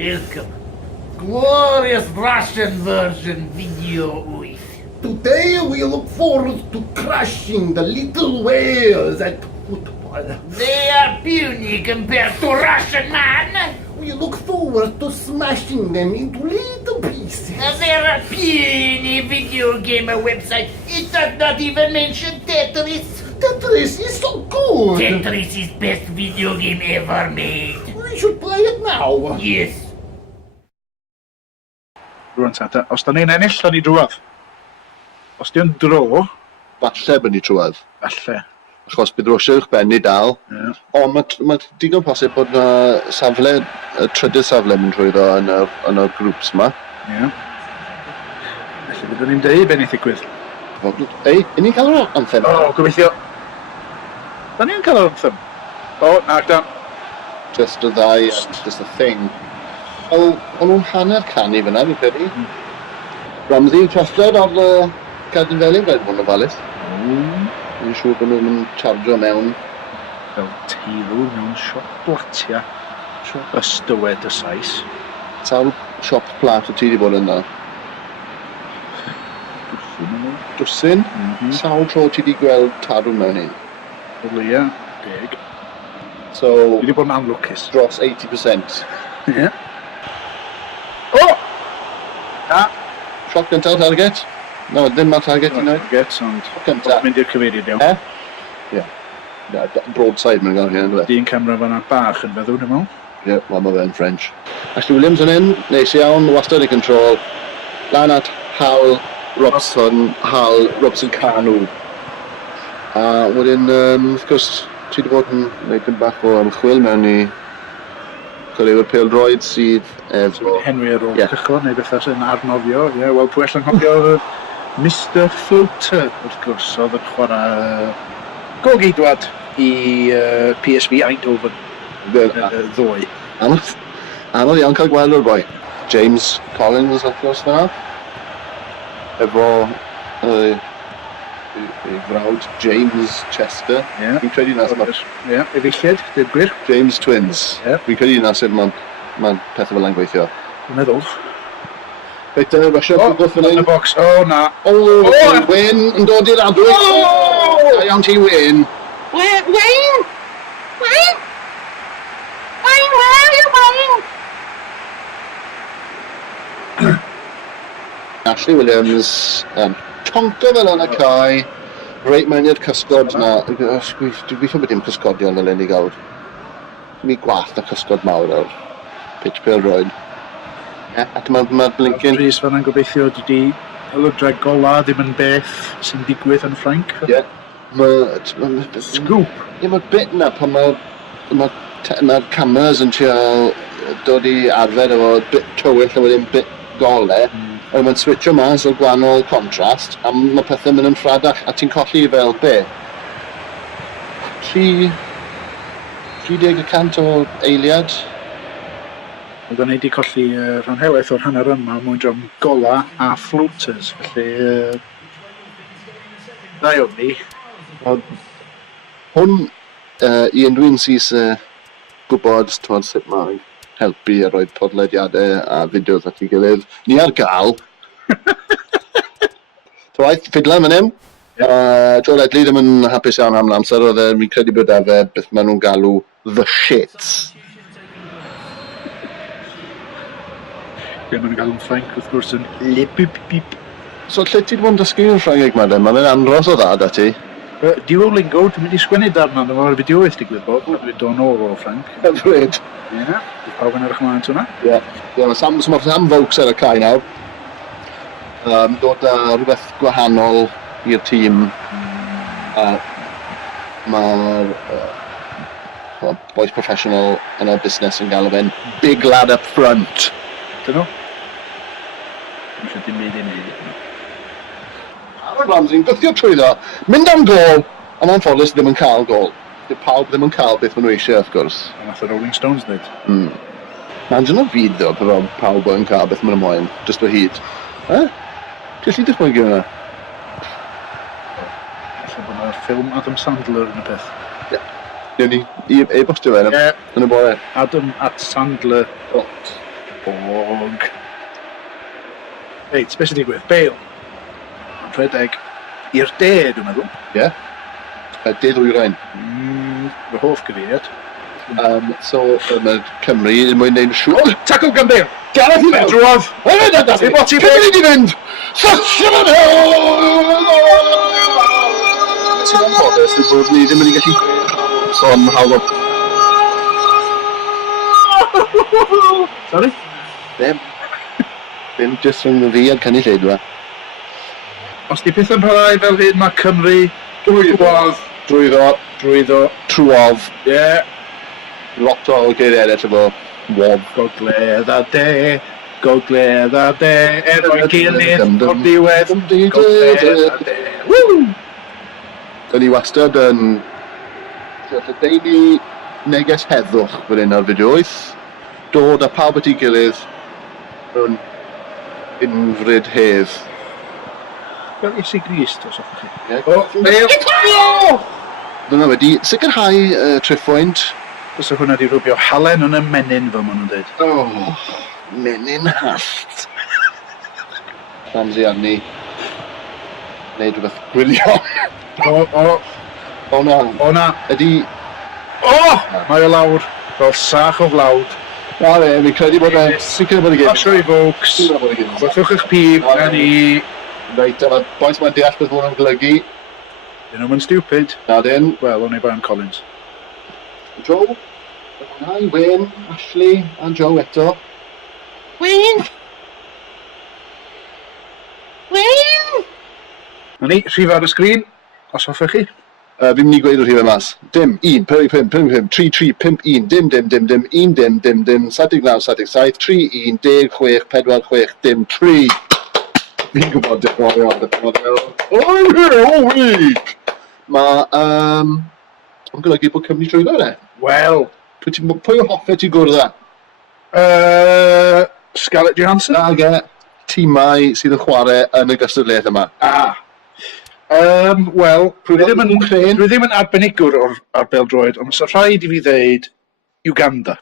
Welcome. Glorious Russian version video Wyth. Today we look forward to crushing the little whales at football. They are puny compared to Russian man. We look forward to smashing them into little pieces. They're a puny video game website. It does not even mention Tetris. Tetris is so good. Tetris is best video game ever made. We should play it now. Yes. Rwan ta, os da ni'n ennill, da ni drwodd. Os di'n dro, Falle bod ni trwad. falle. Achos bydd Rwsia uwch ben i dal. Ie. Ond mae digon posib bod na safle, y trydydd safle mynd trwyddo yn y grŵps yma. Ie. Felly byddwn ni'n deud be wneith ddigwydd. Ei, i ni'n cael yr anthem? O, gobeithio. Da ni'n cael yr anthem. O, nag dan. Just y ddau, just a thing. O'n nhw'n hanner canu fyna, fi'n credu. Ramsey, trosgled ar Cadwyn Felin, rhaid bod nhw'n ofalus. Yn siŵr bod nhw'n chargio mewn. Fel teilwr mewn siop blatia. Ystywed y Sais. Sawl siop plat o ti wedi bod yna? Dwsin? Sawl tro ti wedi gweld tarw mewn hyn? O leia, 10. So, Dwi wedi bod yn anlwcus. dros 80%. Ie. O! Na. Shot gyntaf target? No, ddim ma target i wneud. Target, ond... Gyntaf. Mynd i'r cyfeiriad iawn. Ie? Ie. Broadside mae'n gael hyn, Dyn camera fan'na bach yn feddwl, dwi'n meddwl. Ie, wel mae fe'n French. Ashley Williams yn hyn, neis iawn, wastad i control. Lan at Hal Robson Canw. A wedyn, wrth gwrs, ti wedi bod yn gwneud yn bach o ymchwil mewn i chwaraewyr pêl-droed sydd efo... Henry ar ôl cychwyn, neu bethau sy'n arnofio. Ie, wel, pwy allan cofio Mr Floater, wrth gwrs, oedd yn chwarae gol-geidwad i PSV Eindhoven ddoe. Anodd iawn cael gweld o'r boi. James Collins, wrth gwrs, fyna. Efo ei frawd James Chester. Ie. Fi'n credu na sef Ie, efeilliad, dweud gwir. James Twins. Ie. Fi'n credu na sef mae pethau fel yn gweithio. Dwi'n meddwl. Reit, Rwsia gwrth yn yn y ein. bocs. O, na. O, Wyn yn dod i'r adwy. Da iawn ti, Wyn. Wayne, where are you, Wayne? Ashley Williams tonco fel yn y cae. Reit mewn i'r cysgod na. Dwi'n gobeithio bod dim cysgodion fel yn ei gael. Mi gwath na cysgod mawr o'r pitch pêl-droed. Ac mae Blinken... Rhys fan'na'n gobeithio wedi hylwydreg gola ddim yn beth sy'n digwydd yn Ffrainc. Ie. Scoop. Ie, mae'r bit na pan mae'r cameras yn trio dod i arfer efo bit tywyll a wedyn bit gole. A mae'n switcho mas o gwahanol contrast a mae pethau mynd yn ffradach a ti'n colli fel be? 30% o eiliad? Oedden ni wedi colli rhanhelaeth o'r hanner yma mwyn drom gola a floaters, felly... Ddau o'n ni. Hwn i unrhyw un sy'n gwybod sut mae'n helpu a rhoi podlediadau a fideos at ei gilydd. Ni ar gael. Waith, ffidlan fan hyn. Joel Edley ddim yn hapus iawn am l'amser, oedd fi'n credu bod efe beth maen nhw'n galw the shits. Be maen nhw'n galw'n Ffrainc, wrth gwrs, yn lip-bip-bip. So lle ti wedi bod yn dysgu yn Ffrangeg ma dden? Mae'n andros o dda da ti. Duolingo, dwi'n mynd i sgwennu darna efo'r fideoeth digwydd bod, dwi'n dod nôl o Ffrainc. Hyfryd. Ie, dwi'n pawb yn edrych ymlaen hwnna. Ie. Mae Sam Vokes ar y cae nawr. Dod â rhywbeth gwahanol i'r tîm. Mae'r boys professional yn y busnes yn gael o fe'n big lad up front. Dyn nhw? Dwi'n eisiau dim byd i wneud. Aaron Ramsey'n gythio trwyddo, mynd am gol, a mae'n ffodus ddim yn cael gol. Pawb ddim yn cael beth maen nhw eisiau, wrth gwrs. A nath y Rolling Stones dweud. Imagine o fyd ddo, pan pawb yn cael beth maen nhw'n moyn, just o hyd. Ti'n gallu dychmygu hwnna? Felly bod yna'r ffilm Adam Sandler yn y peth. Newn ni e-bostio fe yn y bore. Adam at Sandler. Bog. Reit, beth sy'n digwydd? Bale. Rhedeg i'r de, dwi'n meddwl. Ie. De ddwyrain. Fy hoff gyfeiriad. So, mae Cymru yn mwyn neud yn siŵr. Tacl gan Bale! Gareth i mewn! Drwodd! Ti'n bot i Cymru di fynd! Sasio fan Ti'n anffodus yw bod ni ddim yn ei gallu son hawdd o... Sorry? Ddim just rhwng fi a'r cynulleidfa. Os di peth yn parhau fel hyn, mae Cymru drwyddo. Trwodd. Ie. Lot o geiriau eraill efo wob. Gogledd a de, efo'n gilydd o'r diwedd. Gogledd a de. Dyn ni wastad yn... Dyn ni neges heddwch fan hyn ar Fideo Wyth. Dod a pawb at ei gilydd mewn unfryd hedd. Fel Iesu Grist, os o'ch chi. O, Bale! Dyna wedi sicrhau triffwynt. Os o'ch hwnna di rwbio halen yn y menyn fel maen nhw'n dweud. O, menyn hallt. Ramsey arni. Neud rhywbeth gwirion. O na. Ydi... O! Mae o lawr. Fel sach o flawd. Na fe, fi'n credu bod e sicr bod e gyd. Pasio i folks. Chwethwch eich pib na ni. Reit, yma boes mae'n deall beth mae'n golygu. Dyn nhw'n stupid. Na dyn. Wel, o'n ei Brian Collins. Joe. Wyn, Ashley a Joe eto. Wyn! Na ni, rhif ar y sgrin. Os hoffech chi. Fi'n mynd i gweud o'r rhifau mas. Dim, 1, 5, 5, 5, 5, 3, 3, 5, 1, dim, 1, dim, 7, 9, 7, 7, 3, 1, 10, 6, 4, 6, dim, 3. Fi'n gwybod dim Mae'n golygu bod Cymru trwy fe. Wel. Pwy o hoffau ti gwrdd â? Scarlett Johansson? Ag tîmau sydd yn chwarae yn y gystadleuaeth yma. Wel, dwi ddim yn arbenigwr o'r bêl-droed, ond so rhaid i fi ddeud Uganda.